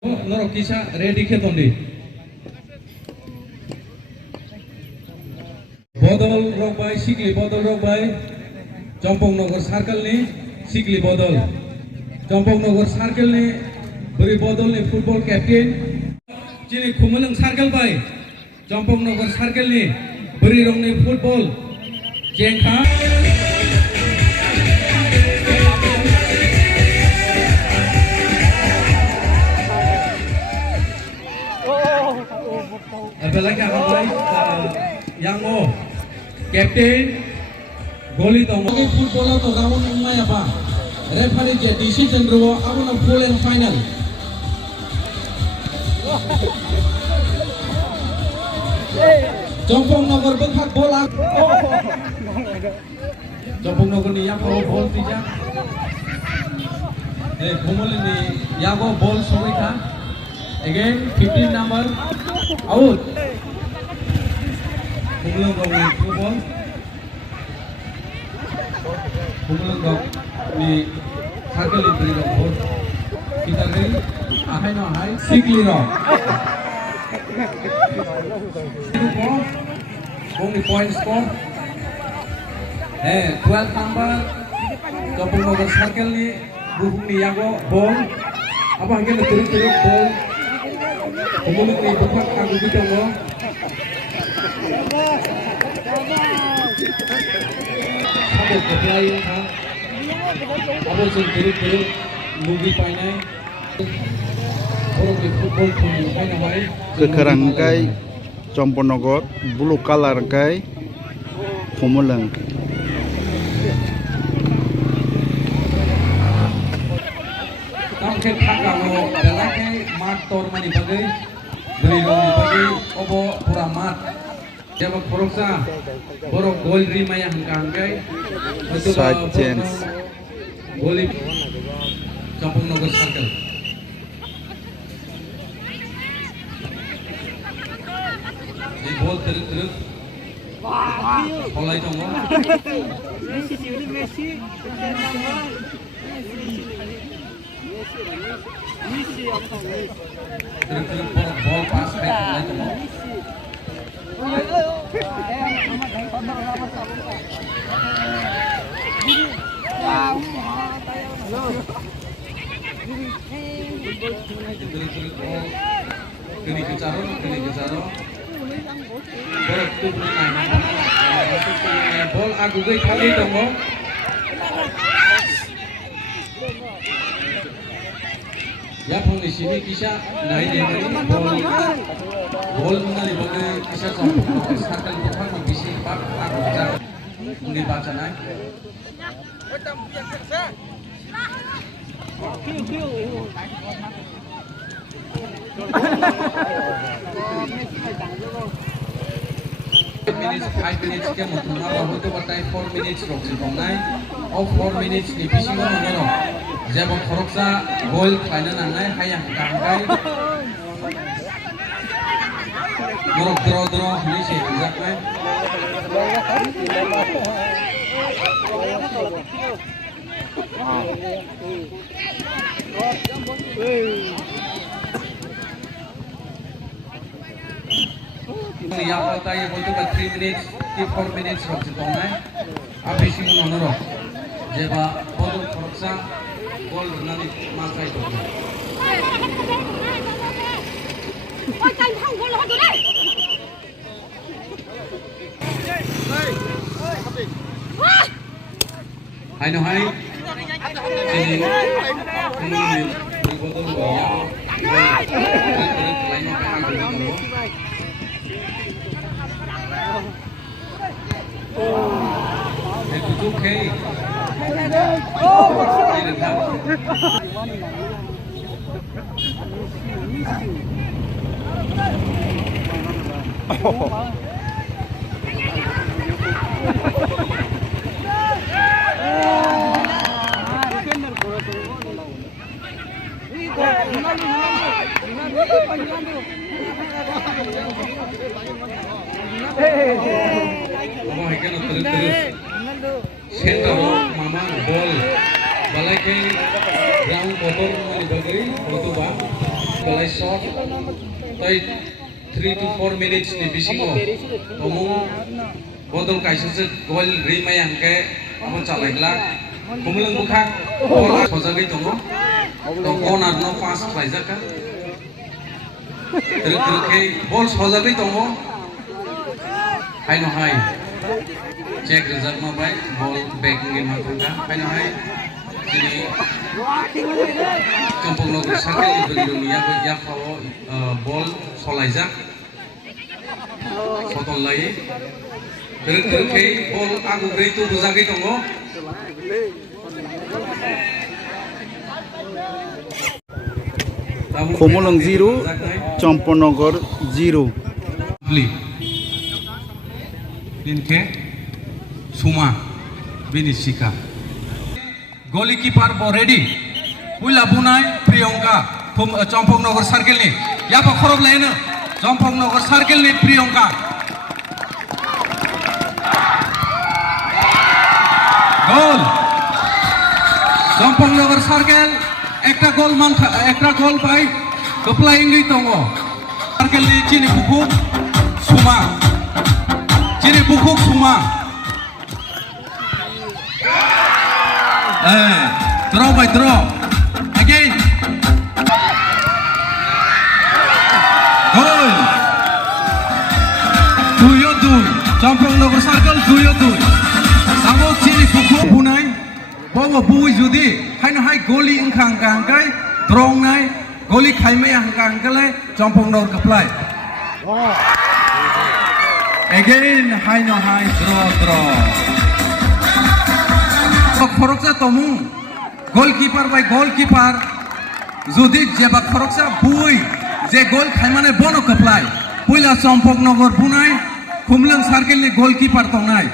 Norok kisa ready khetondi. Bodol rokbai sikli bodol rokbai. Champongnagar circle ni sikli bodol. Champongnagar circle ni beri bodol ni football captain. Jini Khumalung circle bai. Champongnagar circle ni beri rong ni football. Jengkha. Apalagi apa yang mau captain goli to mo footballer to gaun umay apa referee je decision ro abo na full and final Champongnagar bengkak bola Champongnagar ni yang ball tija Khumul ni yago ball sorry ka again 15 number out Khumulung ni football Khumulung ni circle ni beri ball kita gari ahai no ahai sikli no only point score 12 number Champongnagar circle ni buhung ni yago ball apa hangge turut ball Khumulung ni bukak aku bidang lo sabot keplay ha abo sing turut lugi painai orang di football pun painai hai kekerang kai Champongnagar blue color kai Khumulung Tangke thaka lo belake mat tor mani bagai beri rong ni bagai obo pura mat jaba koroksa borok gol rima yang hangkai itu Side chance. goli Champongnagar circle di bol terus polai tongo terus bol pas back polai tongo kini kecaro borok tu bol aku gai kali tongo ya pun di sini kisah naik dari bol menari bagai kisah Champongnagar circle bukan bisi pak aku bicara mungkin baca naik minutes 5 minutes ke mutuna bahwa itu batai 4 minutes rok si kongnai of 4 minutes ni bisi mo ngono jabo khoroksa gol final nanai hayang kangkai morok draw ni si jakme yang kata yang itu kan 3 minutes, 4 minutes waktu itu naik, habis itu menurut, jika bodoh korupsi, gol nanti masa itu. Hai no hai, sini, bodoh ya, lain apa yang aku itu okay. Tidak tahu. Center mama ball balai ke ground motor ni bagari itu bang Balai shot, tai 3 to 4 minutes ni bisingo. Tomong bodol kaisa gol rimai angke amon chalai Kumulang bukhak bola sojagi tongo. To corner no pass plaizaka. Terus bol sojagi tongo. Hai no hai. Check result ma bai ball back ngi ma thanga. Hai no hai. Jadi kampung Nogor Sakal iberi dunia ko ya kawo ball solaizak. Sotol lai. Terus ball aku beri tu bujagi tongo. Khumulang 0 Champonogor 0 Binke Suma Binisika Goalkeeper ready Wila Bunai Priyanka Champonogor Circle ni ya pa khorob laina Champonogor Circle ni Priyanka Goal Champonogor Circle একটা গোল পাই কপ্লাই ইংরি তঙ্গ circle ni chini bukuk suma draw by draw again goal 2-2 Champonogor Circle 2-2 samo chini bukuk bunai bawa bui judi hai goli engkang kangkai drong nai goli khaimai engkang kale Champonogor kaplai again hai draw khoroksa tomung goalkeeper by goalkeeper judi jeba khoroksa bui je gol khaimane bono kaplai puila Champonogor bunai Khumulang Circle ni goalkeeper tongnai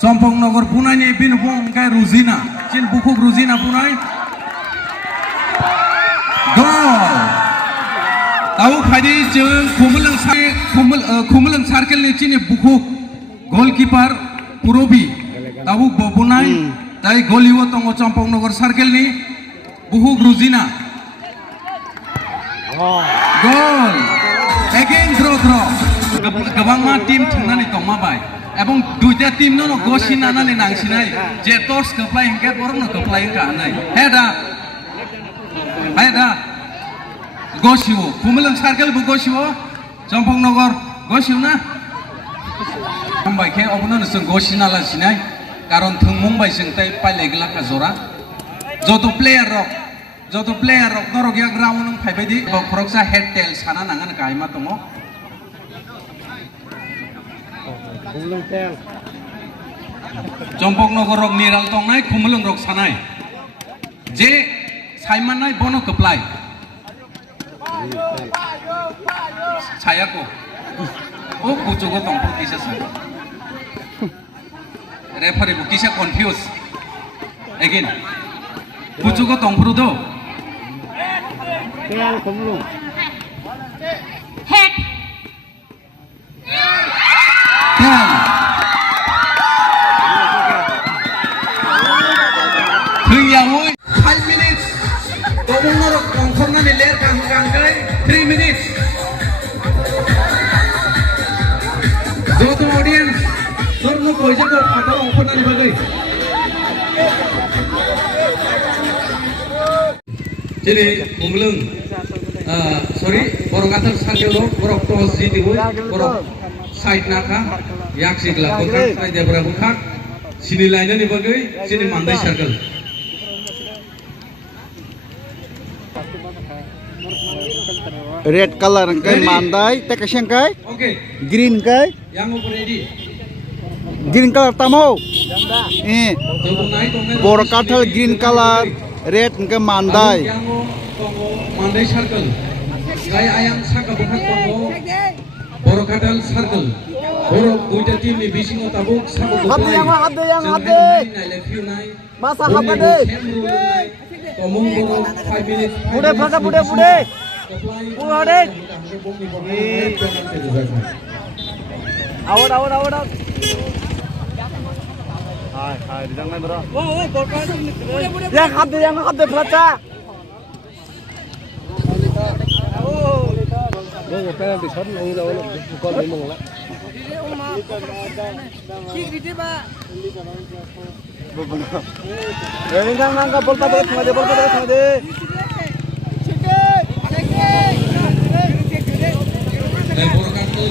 Champonogor bunai ni binbong kai Ruzina Chin bukuk Ruzina punai goal tahu khadi jeung Khumulang Circle ni chini bukuk goalkeeper Purobi tahu bobunai tai goliwo tongo Champonogor Circle ni bukuk Ruzina goal again draw gabangma team thangnani tongma bai এবং দুইটা team no গোসি নানানি নাংসিনাই যে toss কপ্লাই হেকে বরং ন কপ্লাই কা নাই হেডা গসিও Khumulang Circle bu gosio Champonogor gosio na আমবাই খে অবনো ন song গসি নালা সিনাই কারণ থংমং বাই সং তাই পাইলেগলা ka jora যত প্লেয়ার রক নরক ya গ্রাউন্ড নং ফাইবাইদি বখরকসা head tell Sana নাঙ্গান chyma তমো Champonogor rok niral tongnai Khumulang rok sanai je saimanai bono keplai sayako oh kucugo tongpur kisa sa referee bu kisa confuse again kucugo tongpur do tel Khumulang head Three 5 minutes. Tomongor kongkorna ni ler kangkai 3 minutes. Joto audience, sorno koisa ko phatar kongkorna ni bagai. Jadi Khumulang, sorry, borong atar Circle lo, borok toss jiti boy, borok side naka, yak sigla bukan, saya jabra bukan, sini lainnya ni bagai, sini Mandai Circle. red color kai mandai te kaseng kai Okay. green kai Yang ready. green color tamo Joto nai tongai. borkathal green color red ke mandai Yang tongo Mandai Circle. Kai ayam saka bukan tongo. Borokadal Circle. Borok duita tim ni bisingo tabuk saka bukan. I love you nai. Masa apa deh? Tomong borok 5 minutes. Bude. Bude. Awat. Hai, di jangan bro. Yang hati pelaca. một penalty shot ông đâu con mấy mong lắm. Nangka bol pada sama dia, bol pada sama dia. bola kartu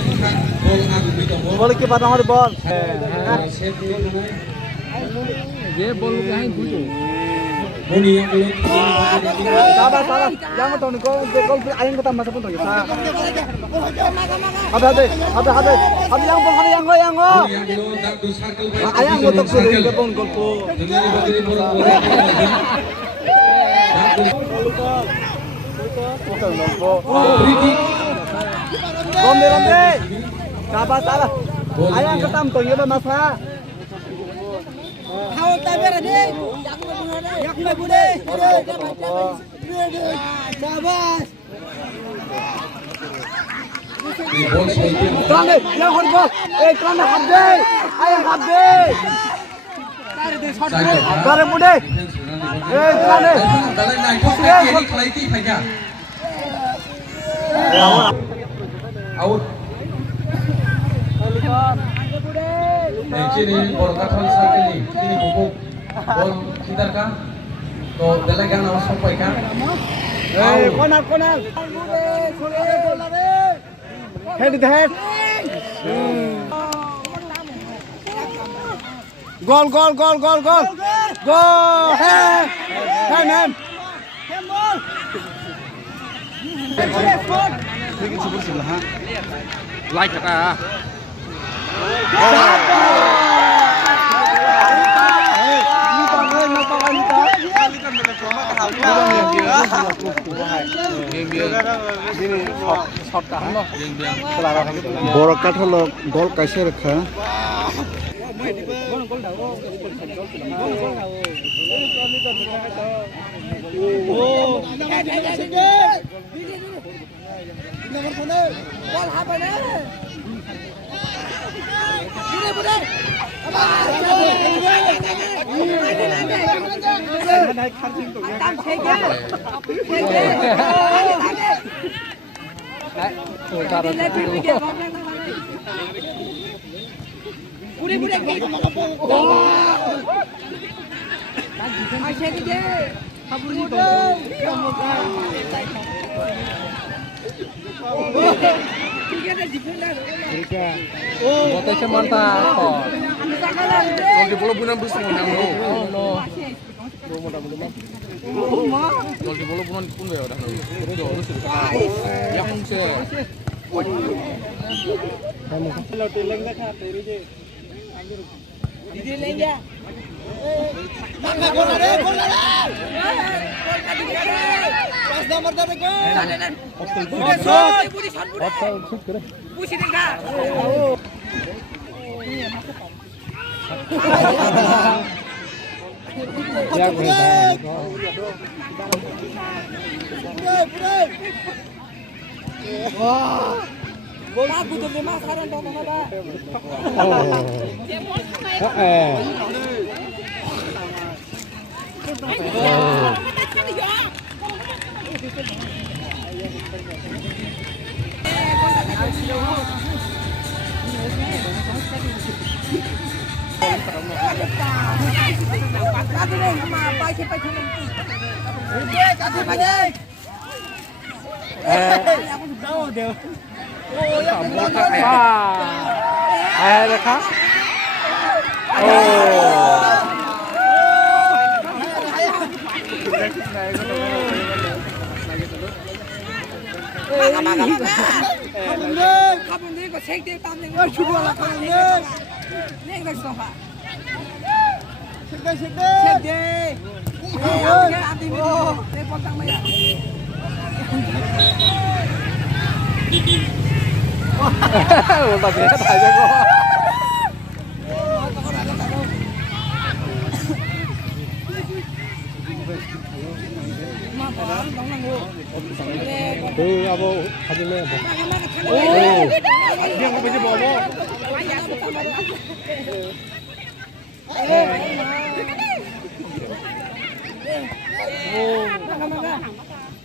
gol aku di tombol. Bol kiper nomor bol. Set di mana? Dia bol kain puju. Boni yang belum. Sabar, sabar. Jangan tahu nih gol ayam kita masuk pun tuh. Ada yang gol. Yang belum tak do circle by. Ayam gol tuh sudah dia pun gol po. Dengan begini bola. Rombe. Sabar. Ayam ketam tuh ya masa. Hao tamer deh. Yak me bude. Sabas. Di bol solti. Terang deh, yang hot gol. Terang deh, hot deh. Ayam hot deh. Terang bude. Terang deh. Dalam naik kok kiri keliti paja. Out. Sini bola katal circle ni. Sini bubuk bol kitar ka. To dalagang awas sampai ka. Corner. Head to the head. Goal. Go. Hand. Like kata. Borokat halo gol kaise rakha. Motornya mantap. Kalau di bola punan bus menang lo. Kalau di bola punan pun ya udah. Terus yang se.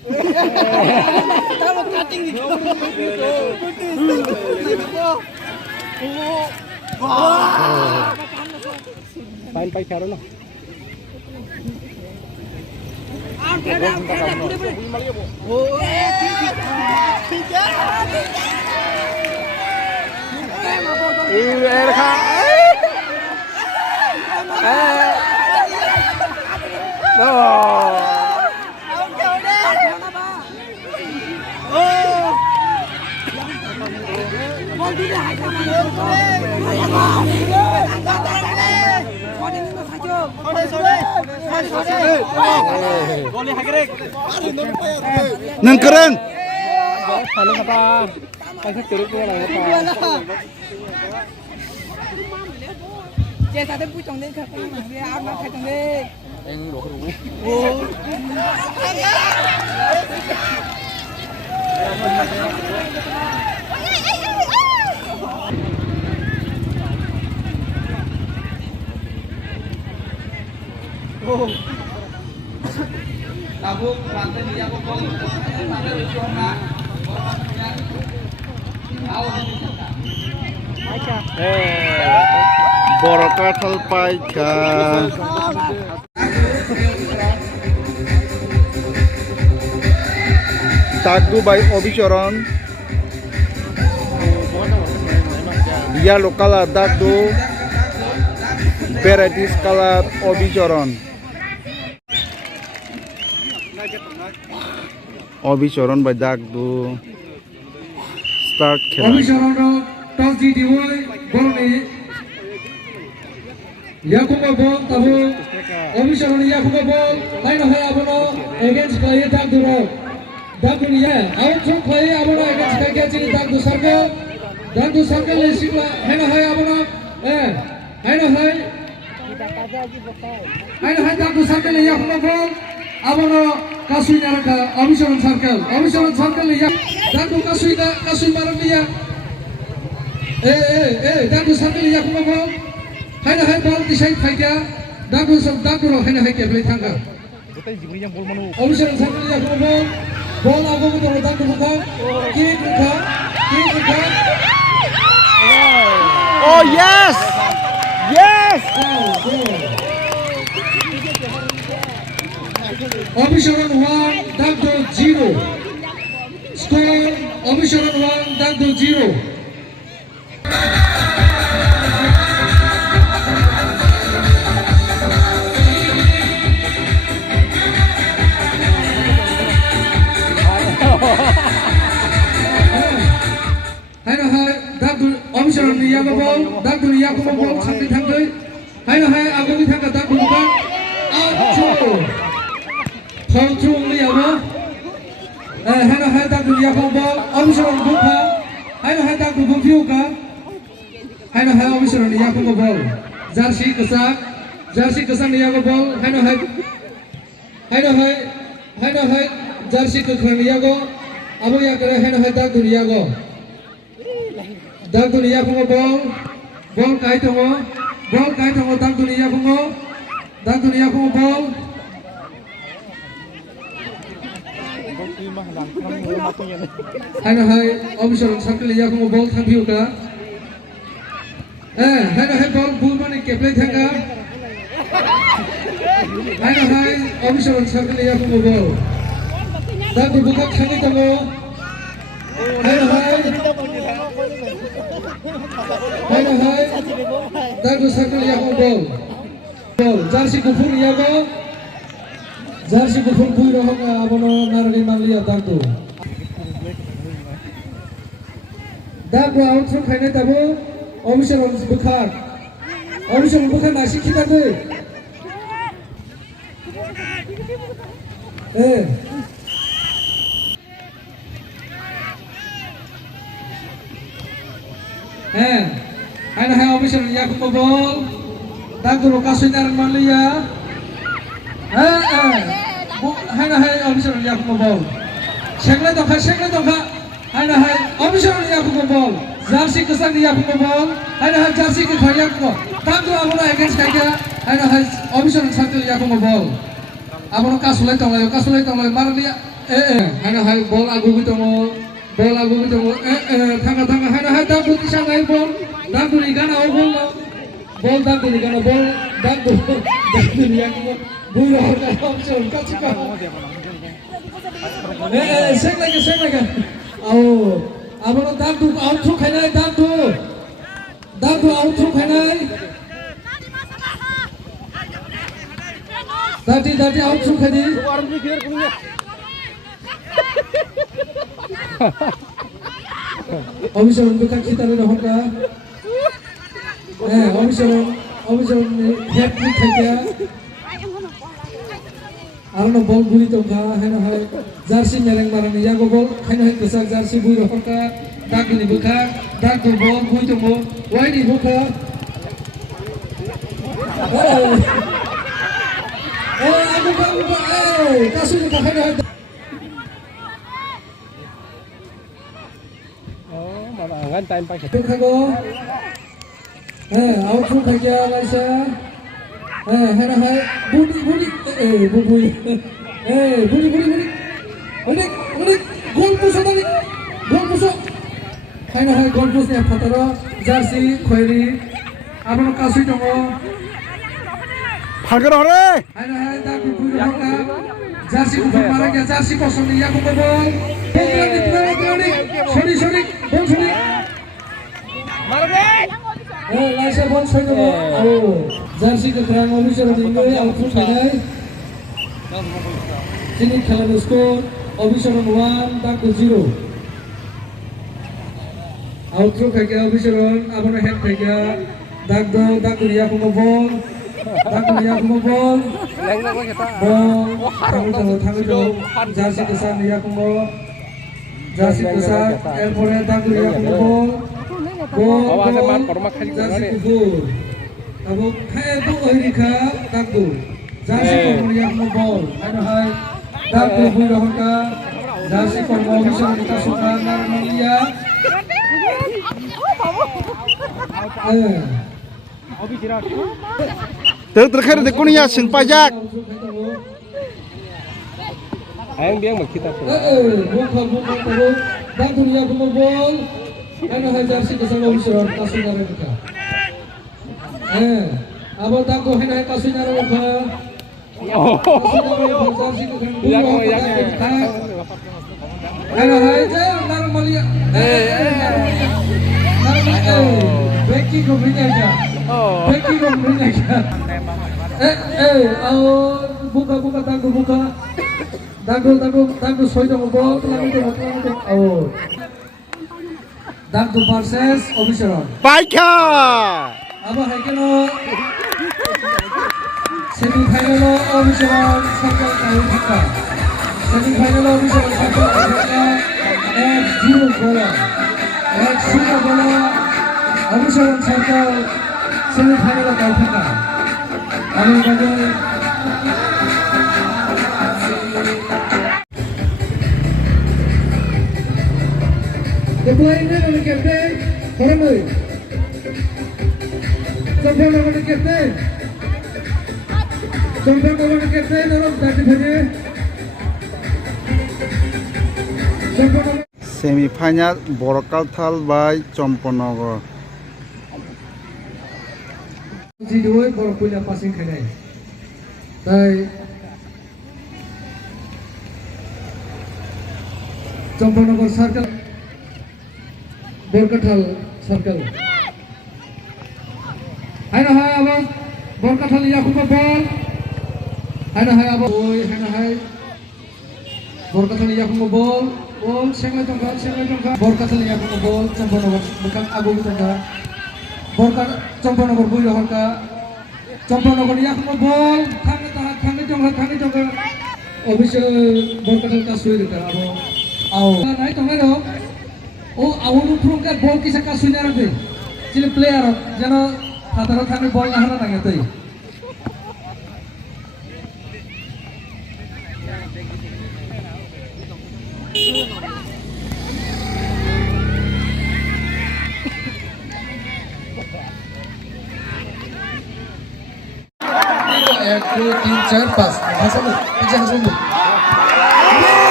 Kamu cutting gitu. Pain pai karo lah. Nang kereng. Halo apa? Pasti turun ke lah apa? Chị sao đến cuối trong đây thật mà đi áo nó thay trong đây. Em đổ cái đủ. Tabung pantai dia pokok pantai Ricona Borakatal paika. Tagdu by Obicharan. Yellow color Tagdu. Varieties color Obicharan. Obicharan by Tagdu. Start খেলা অবিচরণ toss জি দিবই বল নি ইয়াকুবা বল তাবো অবিচরণ ইয়াকুবা বল line হয় আবনো against play ডাক দুরো ডাক দুনিয়া out throw play আবনো against কাগেজি ডাক দু সার্কেল লেসিলা লাইন হয় আবনো লাইন হয় ডাক দু সার্কেল ইয়াকুবা বল আবনো কাসুই নারকা অবিচরণ সার্কেল ইয়া ডাক দু কাসুই মারন ইয়া Dagu sambil ya kuma bol, hai bol di side faida, dagu ro hai keble tangga. Obichar sambil ya kuma bol ago mo to dagu buka, kick buka. Oh yes! Yes! Obichar 1, dagu 0. Score Obichar 1, dagu 0. Hai dagu Obichar ni yago bol, dagu ni yago bol sampai tanggai. Hai ago ni tangga dagu bukan. Out. Thong ni yago. Hai dagu ni yago bol, Obichar buka. Hai dagu buka. Hai Obichar ni yago bol. Jersey kesak ni yago bol. Hai jersey kesak ni yago. Abo ya kere hai dagu ni yago. Dang dunia pungo bol kai tongo dang dunia pungo bol. Hai Obichar sambil ya pungo bol thampiu ka. Hai bol bul mane keple thanga. Hai Obichar sambil ya pungo bol. Dang buka khangi tongo. Hai dagu sambil ya bol. Jersey gufur ya go. Jersey gufur bui rohong abono narani malia dagu. Dagu out from khaine tabo Obichar bukhar nasi kita tu. Hai Obichar ya kuma bol. Dagu ro kasui naran malia. Hai Obichar ya kuma bol. Sengle dongka. Hai Obichar ya kuma bol. Jersey kesak ya kuma bol. Hai jersey ke khaya kuma. Dagu abono against kaida. Hai Obichar sambil ya kuma bol. Abono kasulai tonglai marania. Hana hai ball agu bitongo thanga hana hai dagu tisangai ball dagu ni gana o ball ball dagu ni gana ball dagu ni yang bulu hota option kachika sek lagi au abano dagu out throw khainai dagu out throw khainai dati out throw khadi Abhishek দুকা খিতারে রহকা Abhishek head trick থেকে আরনো বল গুলি তো গা হেন হয় jersey মেরেং মারানি ইয়াগো বল হেন হয় কসা jersey বুই রহকা দাগনি বুকা দাগ বল বুই তো বল ওয়াইনি বুকা আগো কাসু তো হেন হয় Time pakai. Bukago, outro kerja Malaysia, hai, budi, budi, gol pusat tadi, hai, gol pusatnya Fataro, jersey, Khwairi, abang kasih jongo, Pagar hore. hai, tak buru haka, jersey kumpul marah ya, jersey kosong ni, aku bobol, sorry, bol sorry. Malaysia ball saya tu, jersey keterangan official tinggal output kena. Sini kalau skor official 1 tak 0. Output kaya official, abang head kaya dak dia aku ball, ball, tanggung jersey kesan dia aku jersey kesan, elpore dak dia aku ball. Jersey kubur, tabuk kai bu oirika takdu, jersey kemudian ball, ada hai takdu buirahka, jersey kemudian bisa kita suka Maria, Terakhir de kunia sing pajak. Ayang biang kita tu. buka tabuk, takdu dia ball. Ano hai jersey kesana usuran kasih nara mereka. Abang takut hendak kasih nara mereka. Jersey kesana. Ano hai jangan nara malia. Becky ko beri aja. Buka takut buka. Takut soy dong bol. Dagu versus Obisharon. Paika. Aba hai keno semi-final Obisharon sakal kayu kita. Semi-final Obisharon sakal kayu X0 bola. Obisharon sakal semi-final kayu kita. Kami bagai the playing name of the captain, Horamui. Champion of the captain. Aram Dati Bhaji. Semi-final Borokalthal by Champonagar. Jidoi Borokulia passing khanai. Tai Champonagar circle. Borkathal circle. Hai abang Borkathal Yakuba ball. Hai abang. Hai Borkathal Yakuba ball. Ball sengai tongka. Borkathal Yakuba ball. Champonagar bukan agu tongka. Champonagar bui rohka. Champonagar Yakuba ball. Thangi tongka. Obisya Borkathal kasui dekat abang. Naik tongka dong. Awalnya perungkat bol kisah kasusnya nanti, jadi player, jangan rata-rata kami bol nahana nanya tuh. Satu, tiga, empat, hasil,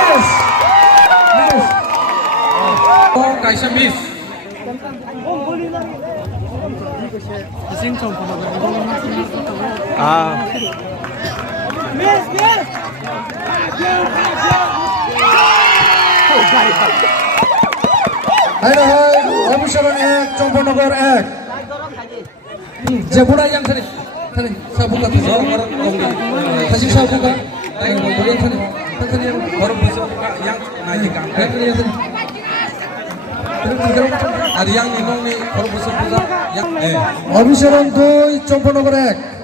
yes. kaisa miss. অভিসরণ 1 চম্পনগর 1 Jepura yang tadi. Tadi saya buka tuh. Kasih saya buka. Yang tadi. Tadi baru bisa buka yang naik ke angkat. Ada yang minum nih baru bisa buka yang অভিসরণ 2 চম্পনগর 1